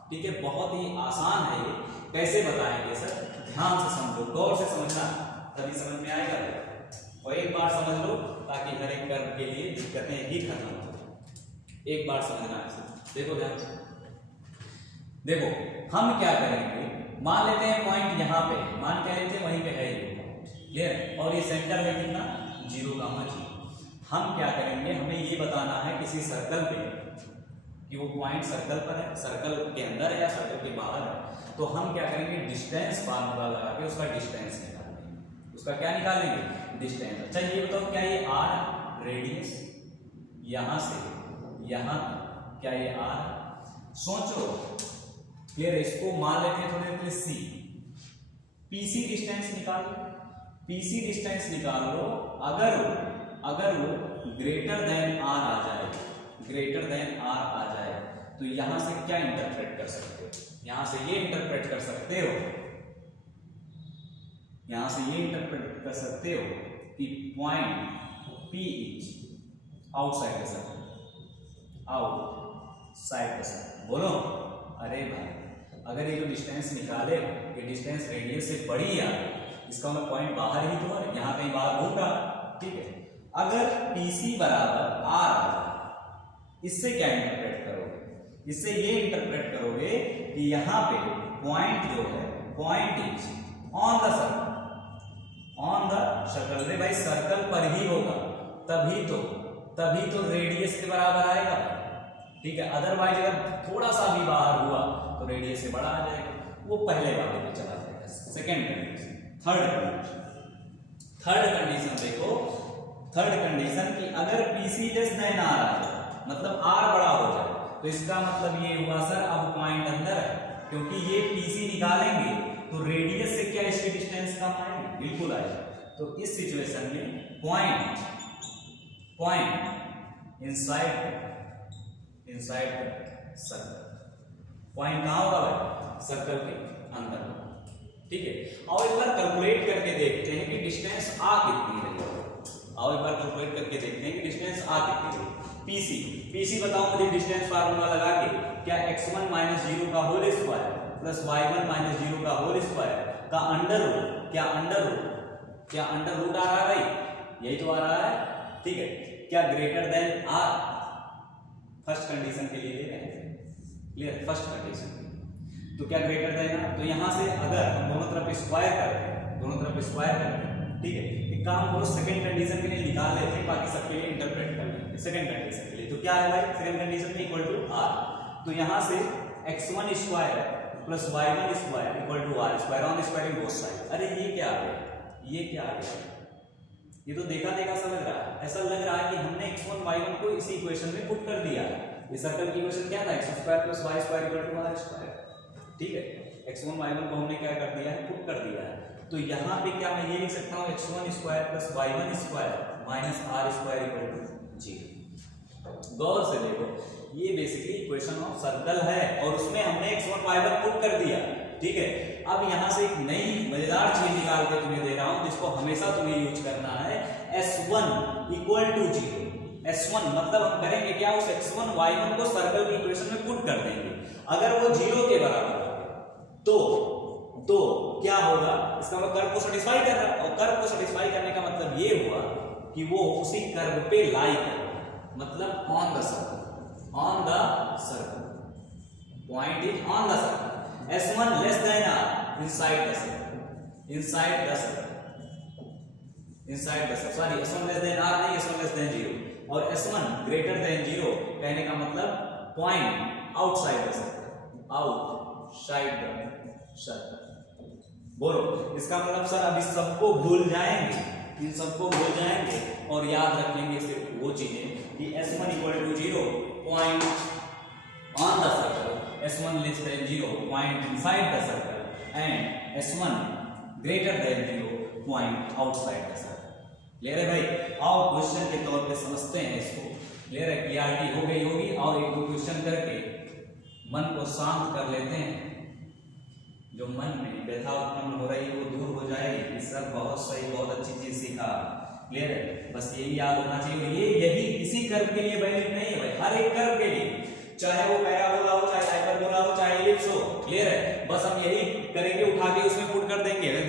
ठीक है। बहुत ही आसान है ये, कैसे बताएंगे सर, ध्यान से समझो, गौर से समझना, तभी समझ में आएगा। और एक बार समझ लो ताकि हर एक कर्व के लिए दिक्कतें ही खत्म हो जाए। एक बार समझना है, देखो ध्यान से, देखो हम क्या करेंगे, मान लेते हैं पॉइंट यहाँ पे, मान क्या लेते हैं वहीं पे है ये, क्लियर, और ये सेंटर है कितना 0, हम क्या करेंगे, हमें ये बताना है किसी सर्कल पे कि वो पॉइंट सर्कल पर है, सर्कल के अंदर है या सर्कल के बाहर है। तो हम क्या करेंगे, डिस्टेंस फार्मूला लगा के उसका डिस्टेंस निकालेंगे। उसका क्या निकालेंगे, डिस्टेंस। अच्छा ये बताओ, क्या ये r रेडियस यहां से यहां, क्या ये r, सोचो, क्लियर। इसको मान लेते हैं थोड़े देर सी, पीसी डिस्टेंस निकालो, पीसी डिस्टेंस निकाल लो। अगर वो ग्रेटर देन आर आ जाए, ग्रेटर देन आर आ जाए, तो यहां से क्या इंटरप्रेट कर सकते हो, यहां से ये इंटरप्रेट कर सकते हो, यहां से ये इंटरप्रेट कर सकते हो कि point P is outside the circle, outside the circle. बोलो, अरे भाई अगर ये जो डिस्टेंस निकाले ये डिस्टेंस रेडियस से बड़ी आ, इसका मतलब पॉइंट बाहर ही तो है, यहां कहीं बाहर होगा, ठीक है। अगर PC बराबर R आ जाए, इससे क्या इंटरप्रेट करोगे, इससे ये इंटरप्रेट करोगे कि यहाँ पे पॉइंट जो है, point is on the circle, on the circle. रे भाई सर्कल पर ही होगा, तभी तो रेडियस के बराबर आएगा, ठीक है। अदरवाइज अगर थोड़ा सा भी बाहर हुआ तो रेडियस से बड़ा आ जाएगा, वो पहले वाले में चला जाएगा। सेकेंड कंडीशन, थर्ड कंडीशन देखो, थर्ड कंडीशन कि अगर PC लेस देन R आ जाए, मतलब R बड़ा हो जाए, तो इसका मतलब ये हुआ सर अब पॉइंट अंदर है, क्योंकि ये PC निकालेंगे तो रेडियस से क्या इसकी डिस्टेंस कम आएगी, बिल्कुल आएगी। तो इस सिचुएशन में पॉइंट इनसाइड सर्कल, पॉइंट कहां होगा भाई, सर्कल के अंदर, ठीक है। और एक बार कैलकुलेट करके देखते हैं कि डिस्टेंस आ कितनी रही, और एक बार कैलकुलेट करके देखते हैं कि डिस्टेंस आ कितनी रही। PC बताओ मुझे, डिस्टेंस फार्मूला लगा के, क्या x1 माइनस 0 का whole square plus y1 minus 0 का होल स्क्वायर का अंडर रूट, क्या अंडर रूट आ रहा है भाई, यही तो आ रहा है, ठीक है। क्या greater than r, first condition के लिए ले रहे हैं, क्लियर, फर्स्ट कंडीशन, तो क्या ग्रेटर देन r, तो यहां से अगर हम दोनों तरफ स्क्वायर करते हैं, ठीक है। एक काम करो, सेकंड कंडीशन के लिए निकाल लेते हैं, बाकी सबके लिए इंटरप्रेट कर लेंगे। सेकंड कंडीशन के लिए तो क्या है भाई, सेकंड कंडीशन में इक्वल टू r, तो यहां से x1 square plus y1 square equal to r square on squaring both side. अरे ये क्या आ गया, ये क्या आ गया, ये तो देखा समझ रहा है, ऐसा लग रहा है कि हमने x1 y1 को इसी इक्वेशन में पुट कर दिया। ये सर्कल की इक्वेशन क्या था, x square plus y square equal to r square, ठीक है। x1 y1 को हमने क्या कर दिया है, पुट कर दिया है। तो यहाँ पे क्या मैं ये लिख सकता हूँ, x1 square plus y1 square minus r square equal to 0। गौर से देखो, ये बेसिकली इक्वेशन ऑफ सर्कल है और उसमें हमने x1 y1 पुट कर दिया, ठीक है। अब यहाँ से एक नई मजेदार चीज निकाल के तुम्हें दे रहा हूँ, जिसको हमेशा तुम्हें यूज करना है, s1 इक्वल टू 0। s1 मतलब हम करेंगे क्या, उस x1 y1 को सर्कल की इक्वेशन में पुट कर देंगे। अगर वो 0 के बराबर तो क्या होगा, इसका मतलब कर्व को सेटिस्फाई कर रहा है, और कर्व को सेटिस्फाई करने का मतलब ये हुआ कि वो उसी कर्व पे लाई कर, मतलब on the circle, point is on the circle. s1 less than r inside the circle, sorry s1 less than r नहीं, s1 लेस देन 0, और s1 ग्रेटर देन 0 कहने का मतलब point outside the circle, outside the circle. बोलो, इसका मतलब sir अब इस सबको भूल जाएंगे, इन सबको भूल जाएंगे और याद रखेंगे सिर्फ वो चीजें कि S1 = 0 point on the circle, S1 < 0 point inside the circle and S1 > 0 point outside the circle. Clear है भाई? आओ क्वेश्चन के तौर पे समझते हैं इसको। क्लियर है? क्लियरिटी हो गई होगी। और एक दो क्वेश्चन करके मन को शांत कर लेते हैं, जो मन में व्यथा उत्पन्न हो रही है वो दूर हो जाएगी। सर बहुत सही, बहुत अच्छी चीज सीखा। क्लियर है? बस यही याद होना चाहिए। ये यही इसी कर्व के लिए वैलिड नहीं है भाई, हर एक कर्व के लिए, चाहे वो पैराबोला हो, चाहे हाइपरबोला हो, चाहे एलिप्स हो। क्लियर है? बस हम यही करेंगे, उठा के उसमें पुट कर देंगे। अगर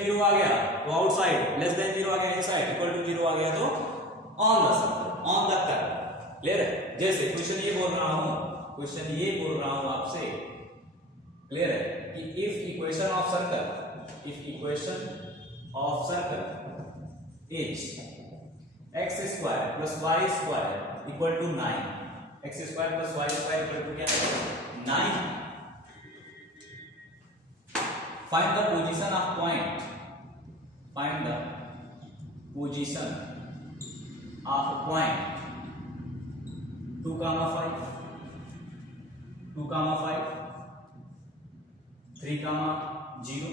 <0 आ गया तो आउटसाइड, <0 आ गया इनसाइड, =0 आ गया तो on the circle, on the curve. Clear है? जैसे क्वेश्चन ये बोल रहा हूं आपसे, क्लियर है, कि if equation of circle is x² + y² = 9, x² + y² क्या है? 9। Find the position of point, find the position of point 2, 5, 2, 5, 3, 0,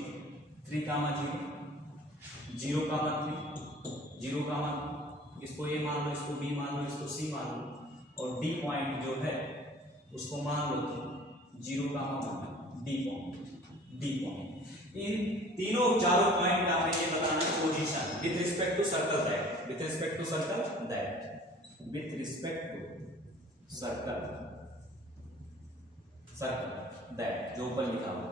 3, 0, 0, 3, 0, इसको ए मान लो, इसको बी मान लो, इसको सी मान लो, और डी पॉइंट जो है उसको मान लो 0, 1, डी पॉइंट। इन तीनों चारों पॉइंट का हमें ये बताना है position with respect to circle that, with respect to circle that, with respect to circle that, जो ऊपर लिखा हुआ।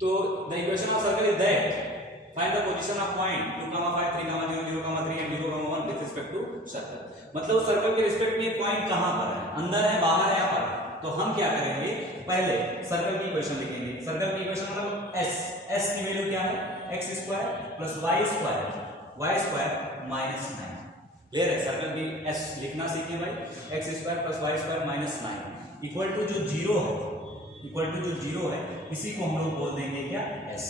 तो the equation of circle is that find the position of point 2, 5, 3, 0, 0, 3 and 0, 1 with respect to circle. मतलब circle के respect में point कहां पर है, अंदर है, बाहर है, या पर? तो हम क्या करेंगे, पहले सर्कल की इक्वेशन लिखेंगे। सर्कल की इक्वेशन मतलब s की वैल्यू क्या है? x² + y² - 9। क्लियर है? सर्कल की s लिखना सीखिए भाई, x² + y² - 9 इक्वल टू जो 0 है, इक्वल टू जो 0 है, इसी को हम लोग बोल देंगे क्या? s।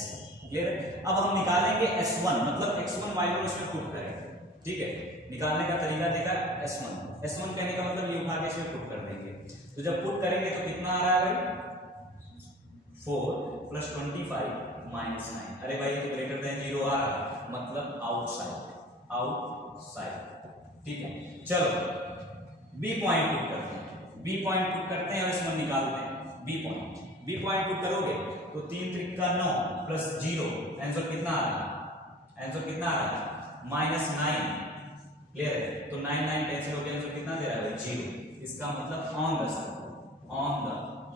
क्लियर है? अब हम निकालेंगे S1, मतलब x1 y1 उसमें पुट करेंगे। ठीक है? निकालने का तरीका देखा, S1 कहने का मतलब ये उठा के इसमें पुट कर देंगे। तो जब पुट करेंगे तो कितना आ रहा है भाई? 4 + 25 - 9। अरे भाई तो > 0 आ रहा है, मतलब आउटसाइड। ठीक है? चलो बी पॉइंट पुट करते हैं, और इसमें निकालते हैं बी पॉइंट पुट करोगे तो 3 × 3 = 9 + 0, आंसर कितना आ रहा है? -9। क्लियर है? तो 9 कैंसिल हो गया, आंसर कितना दे रहा है? 0। इसका मतलब ऑन द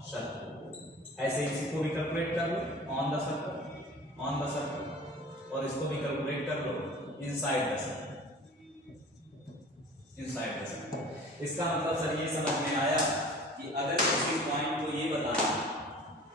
सर्कल। ऐसे इसी को भी कैलकुलेट कर लो, ऑन द सर्कल, और इसको भी कैलकुलेट कर लो इनसाइड द सर्कल। इसका मतलब सर ये समझ में आया कि अगर किसी पॉइंट को ये बताना,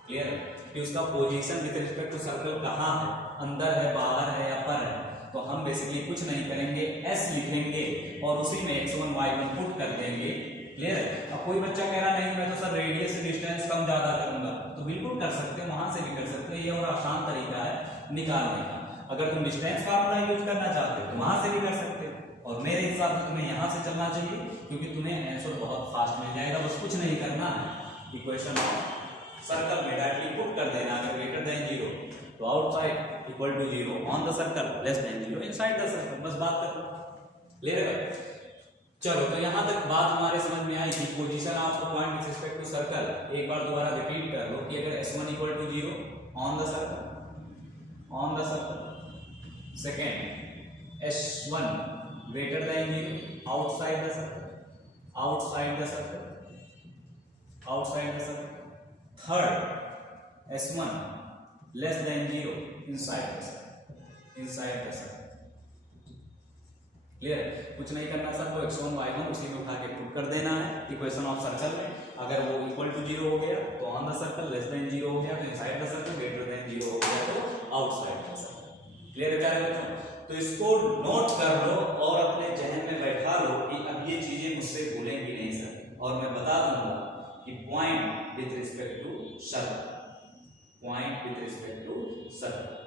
क्लियर है, कि उसका position with respect to circle कहाँ है, अंदर है, बाहर है, या पर है, तो हम बेसिकली कुछ नहीं करेंगे, s लिखेंगे और उसी में x1 y1 पुट कर देंगे। क्लियर है? अब कोई बच्चा कह रहा नहीं मैं तो सर रेडियस से डिस्टेंस कम ज्यादा करूंगा, तो बिल्कुल कर सकते हो, वहां से भी कर सकते हो, ये और आसान तरीका है निकालने का। अगर तुम डिस्टेंस फार्मूला यूज करना चाहते हो तो वहां से भी कर सकते हो, और मेरे हिसाब से तुम्हें यहां से चलना चाहिए, क्योंकि तुम्हें आंसर बहुत फास्ट मिल जाएगा। बस कुछ नहीं करना है, इक्वेशन सर्कल में डायरेक्टली पुट कर देना। अगर > 0 तो outside = 0, on the circle < 0 inside the circle. बस बात कर, क्लियर है? चलो तो यहां तक बात हमारे समझ में आई कि position of the point with respect to circle. एक बार दोबारा रिपीट कर लो कि अगर S1 = 0 on the circle, second S1 > 0 outside the circle, third S1 < 0 inside the circle. Clear है? कुछ नहीं करना सर, वो x1 y1 उसी में उठा के पुट कर देना है इक्वेशन ऑफ सर्कल में। अगर वो = 0 हो गया तो ऑन द सर्कल, < 0 हो गया तो इनसाइड द सर्कल, > 0 हो गया तो आउटसाइड द सर्कल। क्लियर है क्या बच्चों? तो इसको नोट कर लो और अपने जहन में बैठा लो कि अब ये चीजें मुझसे भूलेंगी नहीं सर, और मैं बता दूंगा कि point with respect to circle, point with respect to circle.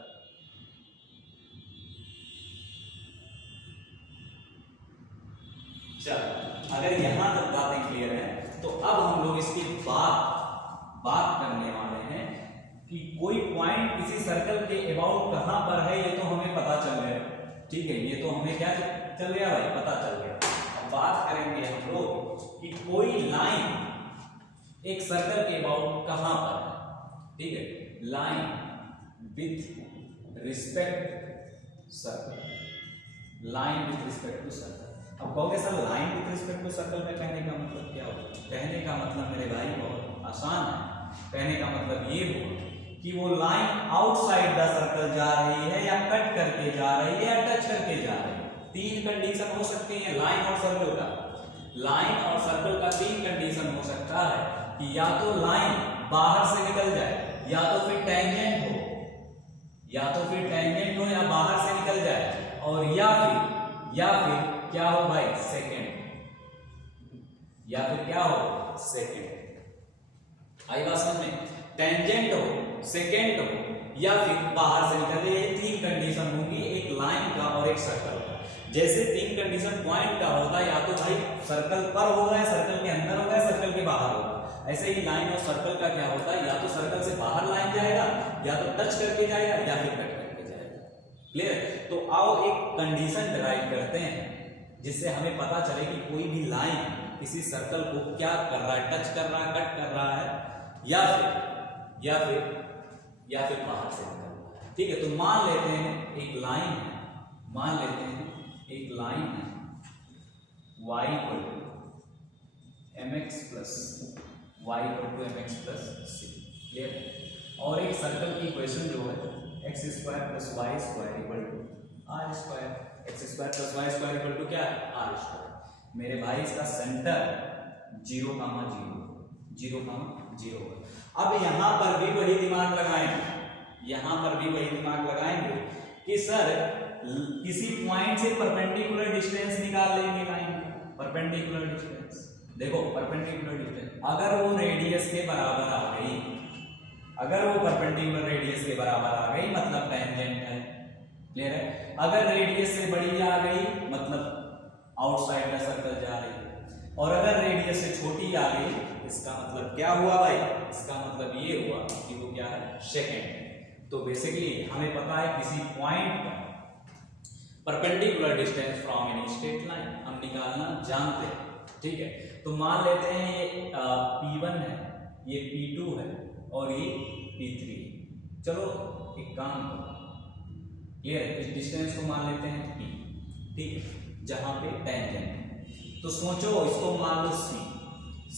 चलो अगर यहां तक बातें क्लियर है तो अब हम लोग इसकी बात करने वाले हैं कि कोई पॉइंट किसी सर्कल के अबाउट कहां पर है, ये तो हमें पता चल गया, ठीक है, ये तो हमें क्या चल गया भाई, पता चल गया। अब बात करेंगे हम लोग कि कोई लाइन एक सर्कल के अबाउट कहां पर है, ठीक है, line with respect circle, line with respect to circle. अब कहोगे sir line with respect to circle में कहने का मतलब क्या होगा? कहने का मतलब मेरे भाई बहुत आसान है। कहने का मतलब ये हुआ कि वो लाइन आउटसाइड द सर्कल जा रही है या कट करके जा रही है या टच करके जा रही है। तीन कंडीशन हो सकती है लाइन और सर्कल का। लाइन और सर्कल का तीन कंडीशन हो सकता है कि या तो लाइन बाहर से निकल जाए, या तो फिर टेंजेंट हो, या तो फिर टेंजेंट हो या बाहर से निकल जाए, और या फिर क्या हो भाई, सेकेंड, या फिर क्या हो, सेकेंड। आई बात समझ में? टेंजेंट हो, सेकेंड हो, या फिर बाहर से निकले, ये तीन कंडीशन होंगी एक लाइन का और एक सर्कल का। जैसे तीन कंडीशन पॉइंट का होता है, या तो भाई सर्कल पर होगा, सर्कल के अंदर होगा, सर्कल के बाहर होगा। ऐसे ही लाइन और सर्कल का क्या होता है, या तो सर्कल से बाहर लाइन जाएगा, या तो टच करके जाएगा, या फिर कट करके जाएगा। क्लियर? तो आओ एक कंडीशन डिराइव करते हैं जिससे हमें पता चले कि कोई भी लाइन किसी सर्कल को क्या कर रहा है, टच कर रहा है, कट कर रहा है, या फिर बाहर से निकल रहा है। ठीक है, तो मान लेते हैं एक लाइन है, मान लेते हैं एक लाइन है y equal to mx plus y equal to mx plus c। Clear? और एक सर्कल की इक्वेशन जो है x square plus y square equal to are square, x square plus y square equal to क्या है, are square. मेरे भाई इसका सेंटर 0, 0, 0। अब यहां पर भी वही दिमाग लगाएंगे, यहां पर भी वही दिमाग लगाएंगे कि सर किसी पॉइंट से परपेंडिकुलर डिस्टेंस निकाल लेंगे लाइन का। परपेंडिकुलर डिस्टेंस देखो, परपेंडिकुलर डिस्टेंस अगर वो रेडियस के बराबर आ गई, अगर वो परपेंडिकुलर रेडियस के बराबर आ गई मतलब टेंजेंट है। क्लियर है? अगर रेडियस से बड़ी आ गई मतलब आउटसाइड द सर्कल जा रही है, और अगर रेडियस से छोटी आ गई इसका मतलब क्या हुआ भाई, इसका मतलब ये हुआ कि वो क्या है, सेकेंड। तो बेसिकली हमें पता है किसी पॉइंट का perpendicular distance from any straight line हम निकालना जानते हैं। ठीक है, तो मान लेते हैं ये P1 है, ये P2 है और ये P3 है। चलो एक काम करो, क्लियर, इस डिस्टेंस को मान लेते हैं P, ठीक है, जहां पे टेंजेंट है। तो सोचो इसको मान लो C,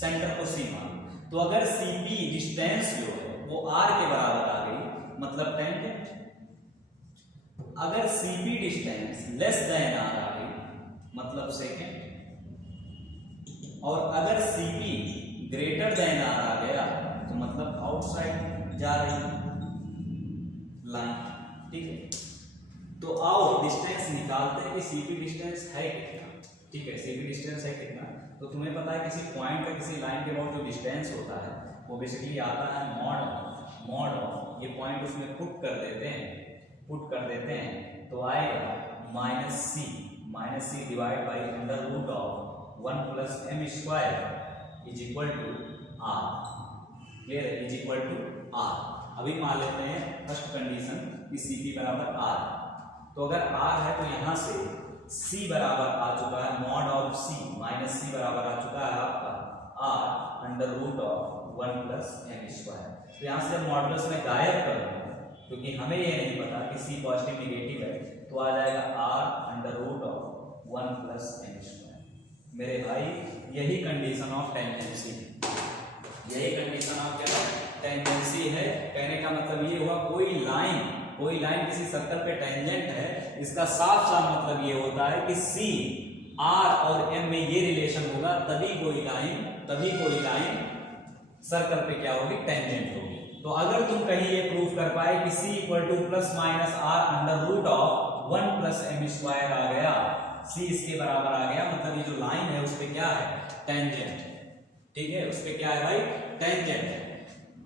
सेंटर को C मान लो। तो अगर CP डिस्टेंस जो है वो R के बराबर आ गई मतलब टेंजेंट। अगर CP distance less than R आ गई मतलब सेकेंड, और अगर CP ग्रेटर देन R आ गया तो मतलब आउटसाइड जा रही लाइन। ठीक है, तो आओ डिस्टेंस निकालते हैं कि CP डिस्टेंस है कितना। ठीक है, CP डिस्टेंस है कितना, तो तुम्हें पता है किसी पॉइंट का किसी लाइन के अबाउट जो डिस्टेंस होता है वो बेसिकली आता है मॉड ऑफ ये पॉइंट उसमें पुट कर देते हैं तो आएगा -c divide by under root of 1 plus m square is equal to r। Clear है, इज इक्वल टू r। अभी मान लेते हैं फर्स्ट कंडीशन कि CP बराबर r। तो अगर r है तो यहां से c बराबर आ चुका है मॉड ऑफ c -c बराबर आ चुका है आपका r under root of 1 plus m square. तो यहां से मॉडुलस में गायब कर दूंगा क्योंकि हमें ये नहीं पता कि c पॉजिटिव नेगेटिव है, तो आ जाएगा r under root of 1 plus m square. मेरे भाई यही कंडीशन ऑफ टेंजेंसी, यही कंडीशन ऑफ क्या टेंजेंसी है। कहने का मतलब ये हुआ कोई लाइन किसी सर्कल पे टेंजेंट है, इसका साफ साफ मतलब ये होता है कि C R और M में ये रिलेशन होगा तभी कोई लाइन सर्कल पे क्या होगी, टेंजेंट होगी। तो अगर तुम कहीं ये प्रूफ कर पाए कि C equal to plus minus R under root of 1 plus m square आ गया, C इसके बराबर आ गया, मतलब ये जो लाइन है उस पे क्या है, टेंजेंट। ठीक है, उस पे क्या है भाई, टेंजेंट है।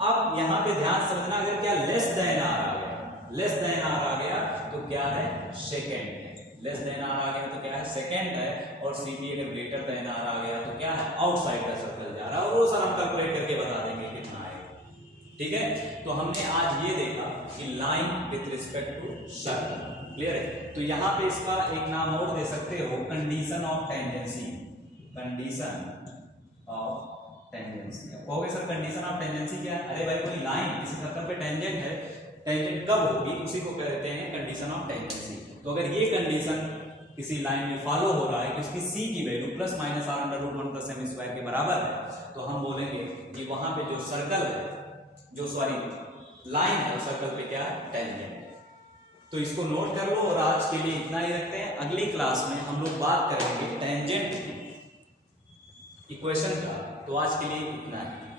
अब यहाँ पे ध्यान समझना, अगर क्या लेस देन आर आ गया, लेस देन आर आ गया तो क्या है, सेकेंड है। लेस देन आर आ गया तो क्या है, सेकेंड है। और सी पी अगर ग्रेटर देन आर आ गया तो क्या है, आउटसाइड का सर्कल जा रहा है। और वो सर हम कैलकुलेट करके बता देंगे कितना आएगा। ठीक है, तो हमने आज ये देखा कि line with respect to circle. Clear है? तो यहाँ पे इसका एक नाम और दे सकते हो, condition of tangency. Condition of tangency. कहोगे सर कंडीशन ऑफ टेंजेंसी क्या है? अरे भाई कोई लाइन किसी सर्कल पे टेंजेंट है, टेंजेंट कब होगी उसी को कहते हैं कंडीशन ऑफ टेंजेंसी। तो अगर ये कंडीशन किसी लाइन में फॉलो हो रहा है कि उसकी सी की value plus minus R under root 1 plus M square के बराबर है, तो हम बोलेंगे कि वहां पे जो सर्कल है, जो सॉरी लाइन है, उस सर्कल पे क्या है, टेंजेंट। तो इसको नोट कर लो और आज के लिए इतना ही रखते हैं। अगली क्लास में हम लोग बात करेंगे टेंजेंट इक्वेशन का। तो आज के लिए इतना है।